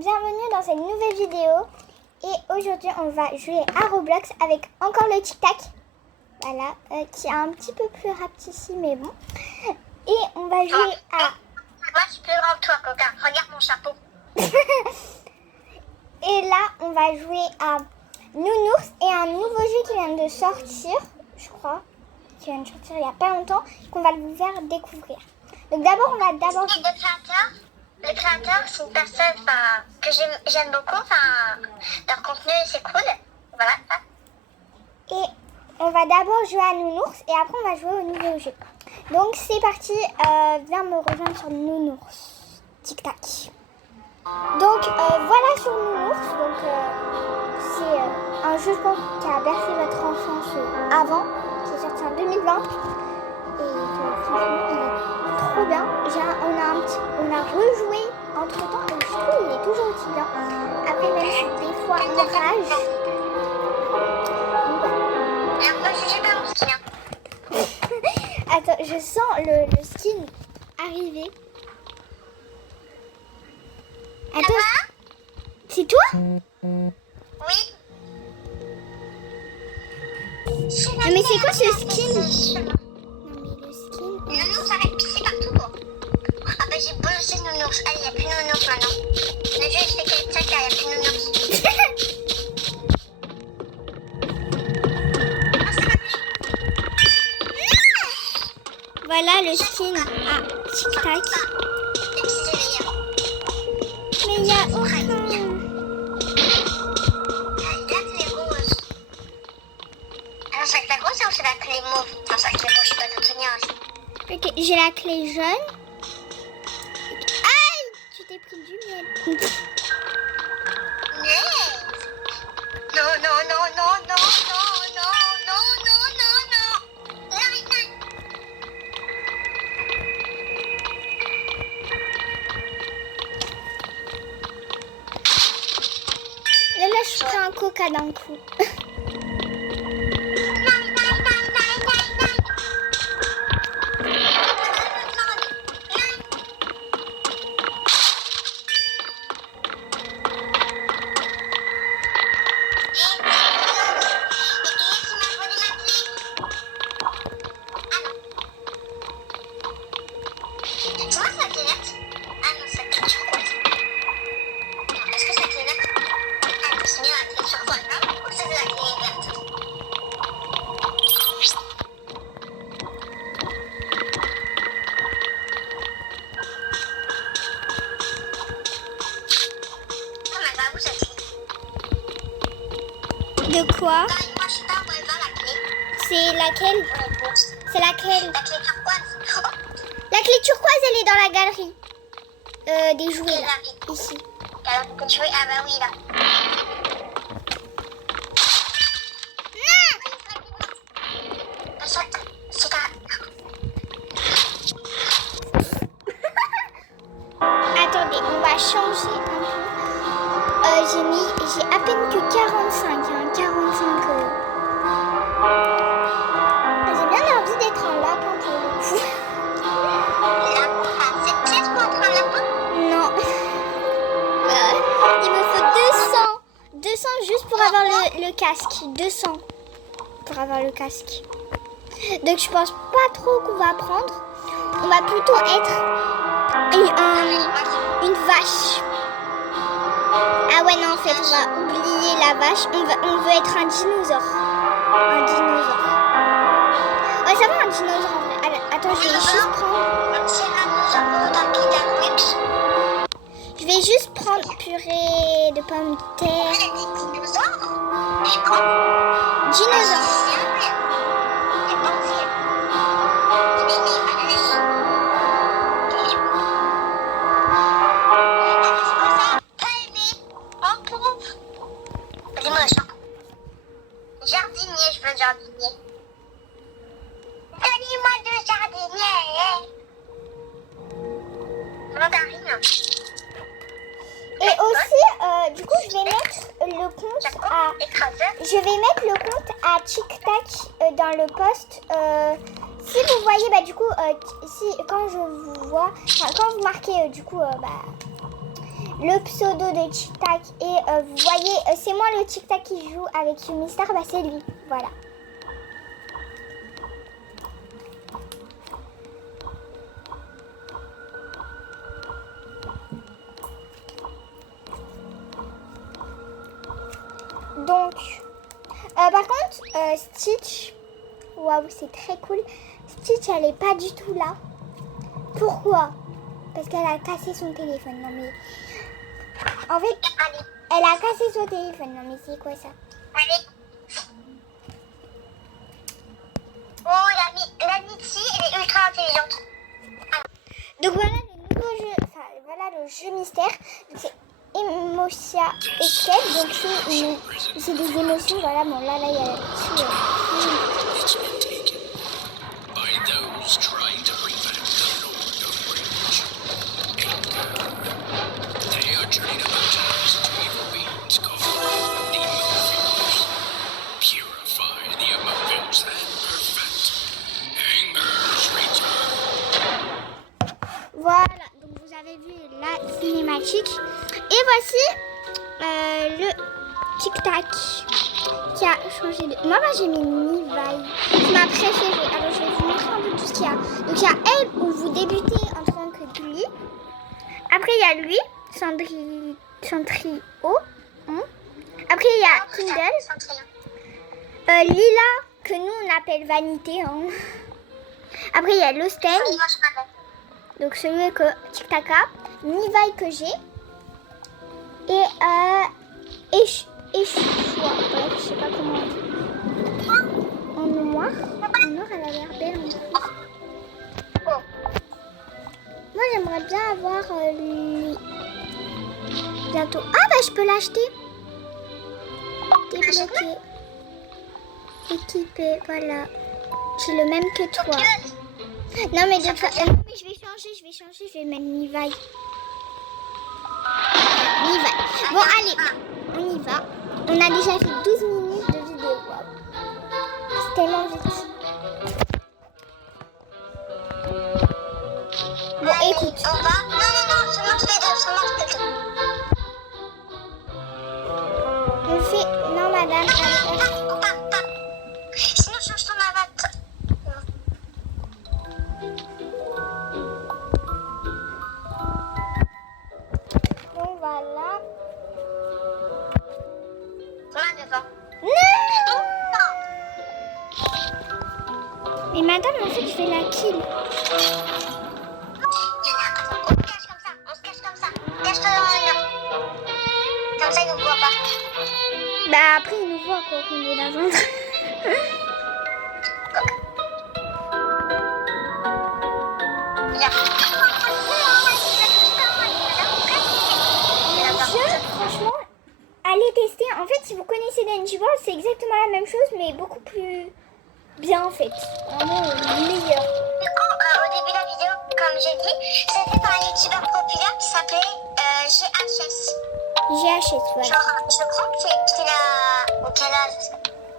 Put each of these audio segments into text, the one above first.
Bienvenue dans cette nouvelle vidéo et aujourd'hui on va jouer à Roblox avec encore le tic tac, voilà, qui est un petit peu plus rapetissi mais bon, et on va jouer à... Moi je suis plus grand que toi Coca, regarde mon chapeau. Et là on va jouer à Nounours et un nouveau jeu qui vient de sortir, je crois, qui vient de sortir il n'y a pas longtemps, qu'on va vous faire découvrir. Donc d'abord on va Le créateur, c'est une personne que j'aime beaucoup. Leur contenu, c'est cool. Voilà. Et on va d'abord jouer à Nounours et après on va jouer au nouveau jeu. Donc c'est parti, viens me rejoindre sur Nounours. Tic tac. Donc voilà sur Nounours. Donc c'est un jeu je pense, qui a bercé votre enfance avant, qui est sorti en 2020. Et franchement il est trop bien. On a rejoué entre temps et je trouve qu'il est toujours aussi bien. Après même si des fois on rage. Moi, je suis pas mon skin. Attends, je sens le skin arriver. Attends, c'est toi? Oui. Non mais c'est quoi ce skin? Nounours arrête de pisser partout. Quoi. Ah bah j'ai bossé Nounours. Allez, il n'y a plus Nounours maintenant. Le jeu il se fait qu'elle il n'y a plus Nounours. Voilà le skin à tic tac. Mais il y a aucun. La clé rose. Alors c'est avec la grosse ou c'est la clé mauve? Non, c'est la clé rouge, je peux te tenir aussi. Ok, j'ai la clé jaune. Aïe, tu t'es pris du miel. Non, non, non, non, non, non, non, non, non, non, non. Là, je prends un coca d'un coup. De quoi? C'est laquelle? C'est laquelle? La clé turquoise. La clé turquoise, elle est dans la galerie. Des jouets, là. Ici. Alors, que tu veux... Ah bah oui, là. C'est ta... Attendez, on va changer un peu. J'ai à peine que 45, hein, 45. J'ai bien envie d'être un lapin pour le coup. C'est peut-être pour être un lapin? Non. Il me faut 200. 200 juste pour avoir le casque. 200 pour avoir le casque. Donc je pense pas trop qu'on va prendre. On va plutôt être une vache. Ah ouais non en fait on va oublier la vache. On veut être un dinosaure. Un dinosaure. Ouais ça va un dinosaure en vrai. Allez, attends je vais juste prendre. Je vais juste prendre purée de pommes de terre. Dinosaure. Jardinier, je veux jardinier. Donnez-moi le jardinier. Mandarine. Et aussi, du coup, je vais mettre le compte à... Je vais mettre le compte à Tic Tac dans le post. Si vous voyez, bah du coup, quand je vous vois, quand vous marquez, du coup, le pseudo de Tic Tac. Et vous voyez, c'est moi le Tic Tac qui joue avec Yumi Star, bah c'est lui. Voilà. Donc, par contre, Stitch, waouh, c'est très cool. Stitch, elle est pas du tout là. Pourquoi? Parce qu'elle a cassé son téléphone. Non mais, en fait, elle a cassé son téléphone. Non mais c'est quoi ça? Allez. Oh, l'amitié, elle est ultra intelligente. Donc voilà le nouveau jeu, enfin voilà le jeu mystère. C'est Emotia Escape, donc c'est des émotions, voilà, bon là il y a It's been taken by those trying to bring back the Lord of Rage. They are turning emotions into evil beings called the Emovials. Purify the Emovials and perfect Anger's return. Voilà, donc vous avez vu la cinématique. Et voici le Tic Tac qui a changé de... Moi, j'ai mis Nivai. C'est ma préférée. Alors, je vais vous montrer un peu tout ce qu'il y a. Donc, il y a elle où vous débutez en tant que Gulli. Après, il y a lui, Cendrillon. Après, il y a Kindle. Lila, que nous, on appelle Vanité. Hein. Après, il y a Losten. Donc, celui que Tic Tac a. Nivai que j'ai. Et Échoua, bref, je sais pas comment on dit. En noir, elle a l'air belle. Moi, j'aimerais bien avoir lui. Bientôt. Ah, bah, je peux l'acheter. Débloqué. Équipé, voilà. J'ai le même que toi. Non, mais de toute façon, je vais changer, je vais mettre Nivai. Bon, allez, on y va. On a déjà fait 12 minutes de vidéo. Wow. C'est tellement vite. Bon, écoute. On va. Non, seulement les deux. On fait... Non, madame. On part. Sinon, change ton avatar. Donc, voilà. Voilà devant. Non! Mais madame, en fait, je fais la kill. On se cache comme ça. Cache-toi dans une heure. Comme ça, ils ne nous voient pas. Bah, après, il nous voit, quoi, qu'on est là ventre. Viens. Franchement, allez tester. En fait, si vous connaissez Denji World, c'est exactement la même chose, mais beaucoup plus bien, en fait. Vraiment meilleur. Du coup, au début de la vidéo, comme j'ai dit, c'est fait par un youtubeur populaire qui s'appelait GHS. GHS, voilà. Genre, je crois qu'il a... Quel âge?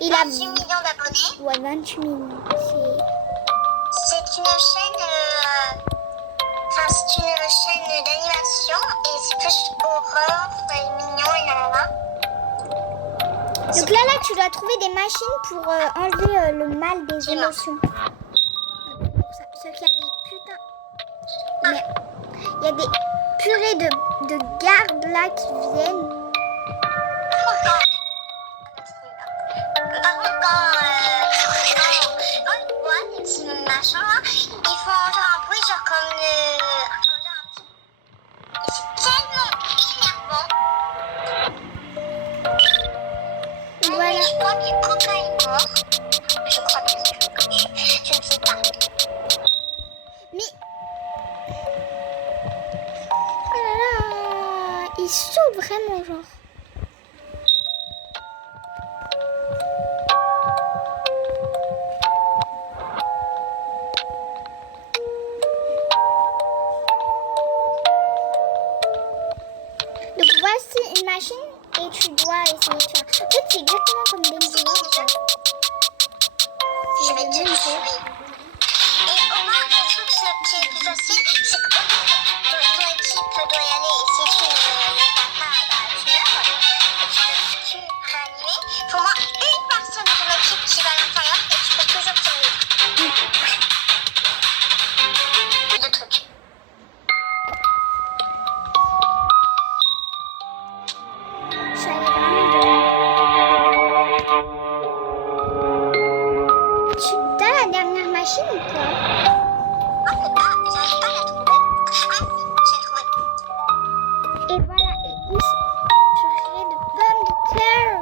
Il a 28 millions d'abonnés. ouais, 28 millions. C'est une chaîne... c'est une chaîne d'animation et c'est plus horreur, mignon et nanana. Donc là, tu dois trouver des machines pour enlever le mal des émotions. Sauf qu'il y a des putains... Mais il y a des purées de gardes là qui viennent. Par contre, quand ils voient des petits machins là, ils font genre un bruit genre comme et c'est tellement énervant. Voilà. Je crois que Coca est mort. Je crois que je ne sais pas. Mais... Oh là là, ils sautent vraiment, genre. Donc voici une machine et tu dois essayer de faire. En fait, c'est exactement comme Denji World, quoi. Je vais te le suivre. Et au moins, le truc qui est plus facile, c'est que ton équipe doit y aller. Et si tu purée de pommes de terre.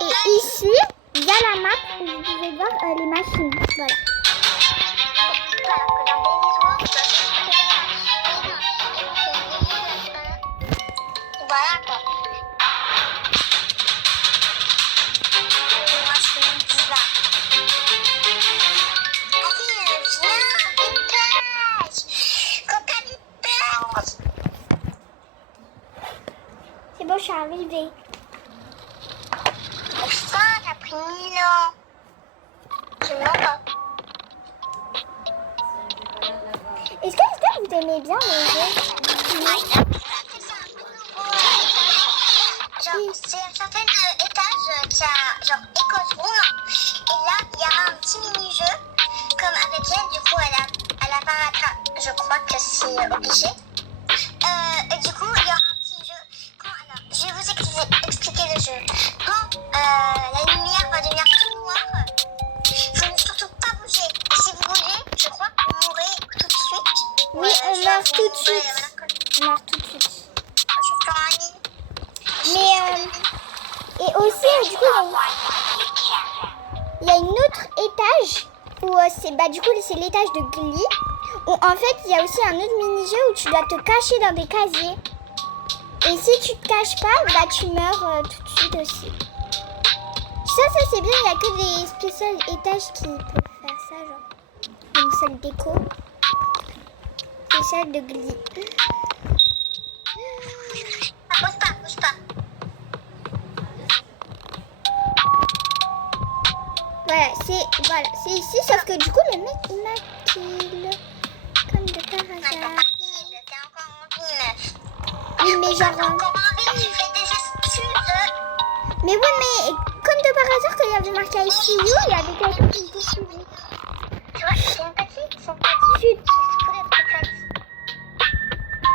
Et ici, il y a la map où vous pouvez voir les machines. Voilà. Voilà quoi. Moi je suis une diva. Allez, viens, dépêche. Coca dépêche. C'est bon, je suis arrivée. Enfin, t'as pris 1000 ans. Tu me mens pas. Est-ce que vous aimez bien les jeux? Genre, c'est un certain étage qui a genre Echo's Room. Et là, il y a un petit mini-jeu. Comme avec elle, du coup, elle a pas. Je crois que c'est obligé. Et du coup, il y aura un petit jeu. Alors, je vais vous expliquer le jeu. Quand la lumière va devenir tout noire, il faut surtout pas bouger. Et si vous bougez, je crois que vous mourrez tout de suite. Oui, on meurt tout de suite. Voilà, On meurt tout de suite. je suis en Mais et aussi, du coup, il y a une autre étage où du coup c'est l'étage de Glee. Où en fait il y a aussi un autre mini-jeu où tu dois te cacher dans des casiers. Et si tu te caches pas, tu meurs tout de suite aussi. Ça c'est bien, il n'y a que des spéciaux étages qui peuvent faire ça, genre. Une seule déco. Spécial de Glee. Bouge pas. Voilà, c'est ici, sauf que du coup le mec il m'a kill. Comme de par hasard. T'es encore en vie, meuf. Oui, mais genre. T'es encore en vie, tu fais des excuses. Mais oui, mais comme de par hasard, quand il y avait marqué ICU, il y avait quelqu'un qui me poursuivait. Tu vois, c'est une petite. Chut. C'est fou d'être petite.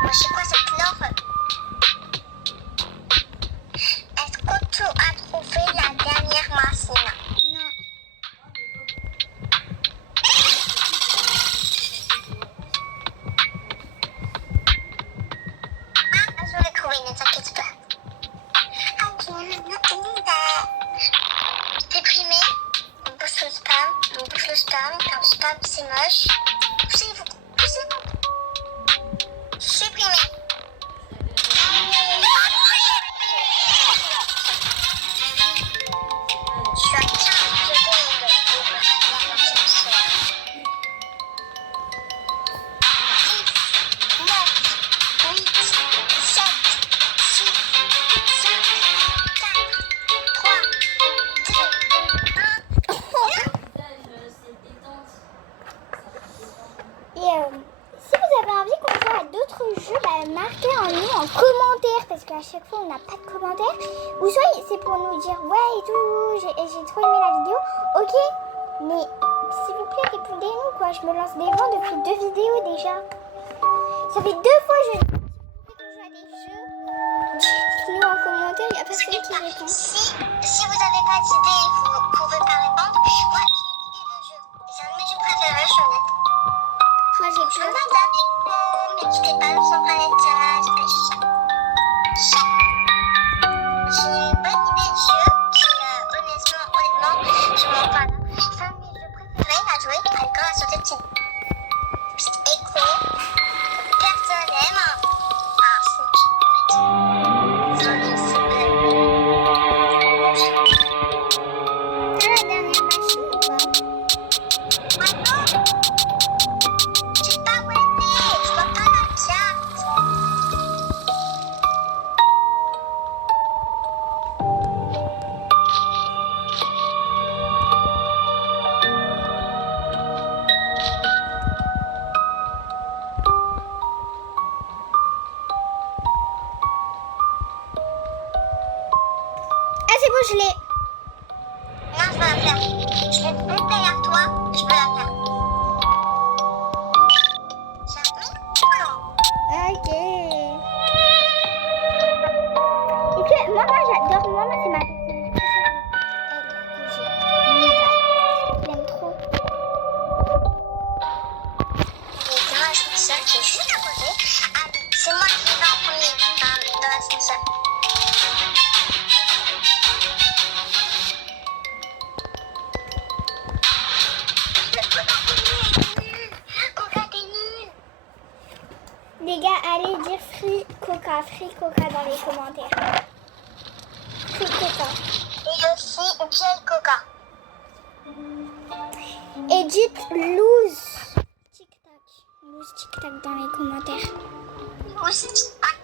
Moi, je sais quoi cette fleur. Est-ce que tu as trouvé la dernière machine? Non. Ah, je l'ai trouvé, ne t'inquiète pas. Déprimé, on bouge le spam, car le spam c'est moche. Poussez-vous. Supprimé. Je suis à 15 secondes. 9, 8, 7, 6, 5, 4, 3, 2, 1. Et si vous avez envie qu'on joue à d'autres jeux, marquez en nous en commentaire, parce qu'à chaque fois on n'a pas de commentaires. Ou soit c'est pour nous dire ouais et tout, j'ai trop aimé la vidéo. Ok, mais s'il vous plaît répondez-nous quoi. Je me lance des vents depuis 2 vidéos déjà. Ça fait 2 fois que je joue à des jeux. Dites-nous en commentaire, il n'y a personne qui répond. Si vous n'avez pas d'idée et vous ne pouvez pas répondre, moi j'ai une idée de jeu. C'est un de mes jeux préférés, je suis honnête. Moi j'ai Je peur. regarde avec vous, mais tu fais pas le son planètage. J'ai une bonne idée de jeu qui, honnêtement, je m'en parle. C'est un de mes jeux préférés à jouer quand à sauter dessus. Petite écho. Personne aime. Ah, c'est Ah, la dernière machine. Free Coca dans les commentaires. Free Coca. Et aussi Jay Coca. Et dites loose tic-tac. Loose tic-tac dans les commentaires. Ou tic-tac.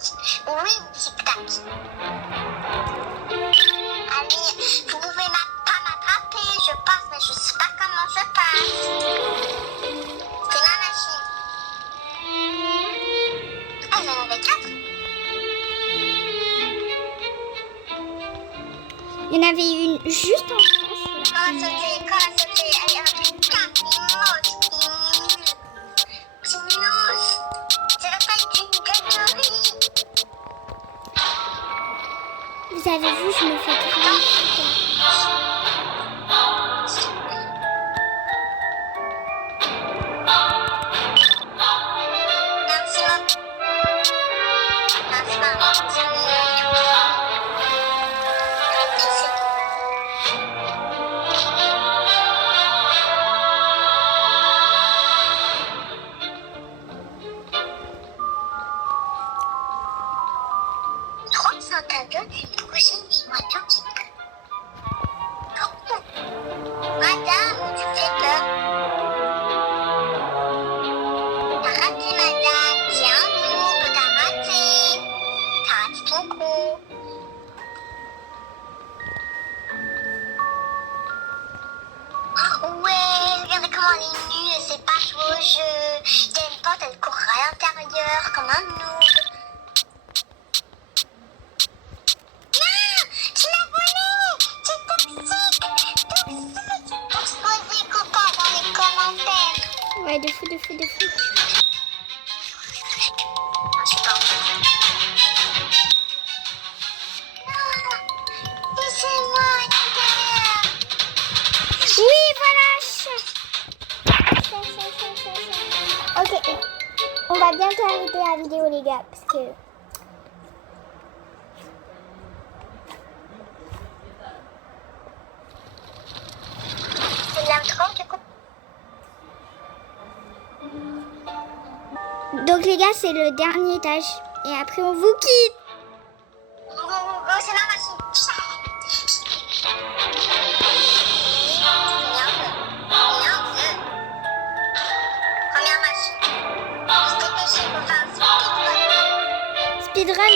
Oui, tic-tac. Allez, vous pouvez pas m'attraper, je passe, mais je sais pas comment je passe. C'est ma machine. Ah, j'en avais 4. Il y en avait une juste en face. Comment sauter, allez, un truc 4, il est moche, il est nul. C'est nul. C'est la taille d'une gâterie. Vous avez vu, je me fais grave. Je crois que c'est un cadeau d'une prochaine voiture qui peut. Madame, tu fais peur. T'as raté, madame. C'est un coup que t'as raté. T'as raté ton coup. Ouais, regardez comment elle est nulle, elle sait pas jouer au jeu. Il y a une porte, elle court à l'intérieur comme un noob. Non, tu l'as volé. C'est toxique. Toxique. Exposez Coca dans les commentaires. Ouais, de fou, de fou, de fou. Je sais pas. Non, laissez-moi à l'intérieur. Oui, voilà. Ok, on va bientôt arrêter la vidéo, les gars, parce que... C'est l'intro du coup. Donc, les gars, c'est le dernier étage. Et après, on vous quitte. Go, c'est ma machine. Première machine. Se dépêcher pour faire un speedrun. Speedrun.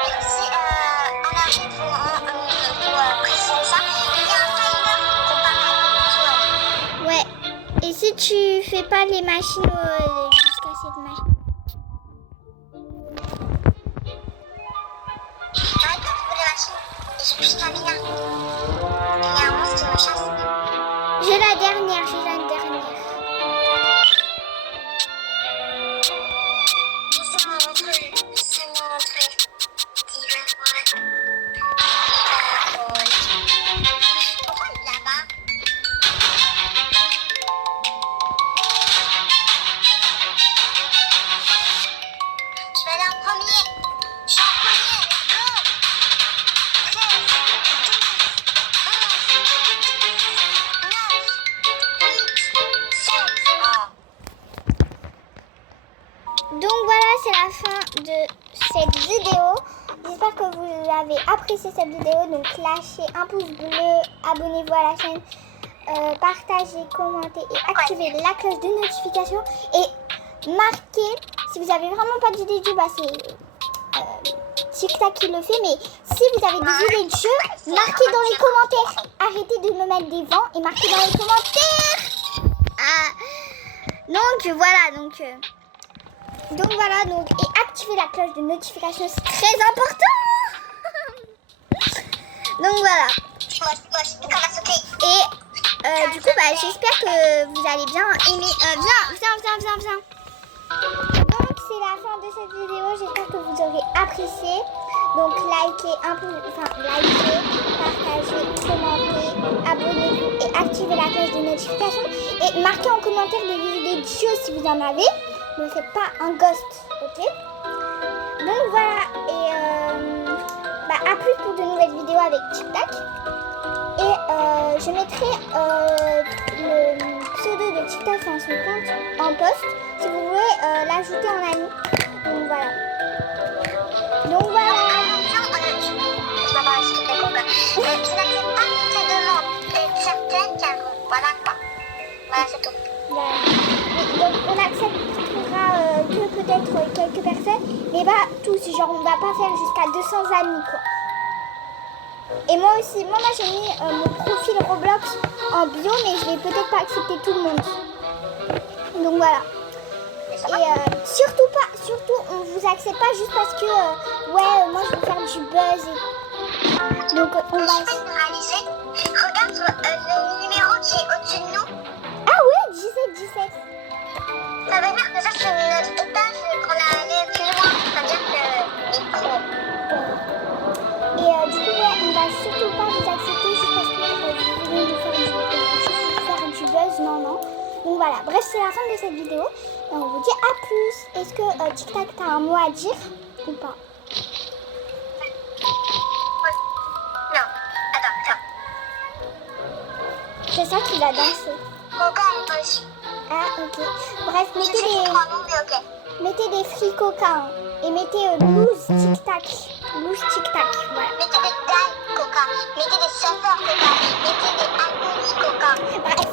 Et aussi, en arrive pour préciser ça, il y a un timer comparé à l'autre. Ouais. Et si tu fais pas les machines jusqu'à cette machine... J'arrête pas de trouver les machines. Et j'ai plus de stamina. Il y a un monstre qui me chasse. J'ai la dernière. Laissez-moi rentrer. Dis-le-moi. Pourquoi il est là-bas? Je vais aller en premier. Je suis en premier. Let's go. 13, 12, 11, 8, 7. Donc voilà, c'est la fin de cette vidéo. J'espère que vous avez apprécié cette vidéo. Donc lâchez un pouce bleu, abonnez-vous à la chaîne, partagez, commentez et activez la cloche de notification. Et marquez, si vous avez vraiment pas d'idée de jeu, bah c'est TikTok qui le fait. Mais si vous avez des idées de jeu, marquez dans les commentaires. Arrêtez de me mettre des vents et marquez dans les commentaires. Donc voilà, et activez la cloche de notification, c'est très important. Donc voilà. C'est moche. Coca va sauter. Et du coup, bah, j'espère que vous allez bien aimer. Viens. Donc c'est la fin de cette vidéo. J'espère que vous aurez apprécié. Donc likez, partagez, commentez, abonnez-vous et activez la cloche de notification. Et marquez en commentaire des idées de jeux si vous en avez. Ne faites pas un ghost, ok? Donc voilà, et à plus pour de nouvelles vidéos avec TikTok. Et je mettrai le pseudo de TikTok, enfin son compte en post, si vous voulez l'ajouter en ami. Donc voilà. Donc voilà. Je m'en parle, s'il te plaît, Coca. Tu n'acceptes pas toutes les demandes. Certaines, car voilà quoi. Voilà, c'est tout. Voilà. Donc on acceptera que peut-être quelques personnes, mais pas tous. Genre on va pas faire jusqu'à 200 amis quoi. Et moi aussi, moi j'ai mis mon profil Roblox en bio, mais je vais peut-être pas accepter tout le monde. Donc voilà. Et surtout on vous accepte pas juste parce que ouais moi je veux faire du buzz. Donc on va. Je vais réaliser. Regarde le numéro qui est au-dessus de nous. Ah ouais, 17. Ça veut dire que ça c'est notre étage qu'on a allé plus loin. Ça veut dire que micro. Et du coup ouais, on va surtout pas vous accepter juste parce que vous voulez nous faire du buzz, non. Donc voilà, bref c'est la fin de cette vidéo. Et on vous dit à plus. Est-ce que TikTok t'as un mot à dire ou pas? Non, attends. C'est ça qui va danser. Coca est aussi. Ah ok. Bref, Je sais que c'est 3 mots, mais ok. mettez des free coca hein, et mettez loose tic-tac. Loose tic-tac, voilà. Mettez des tailles Coca. Mettez des saveurs Coca. Mettez des harmonies Coca. Bref,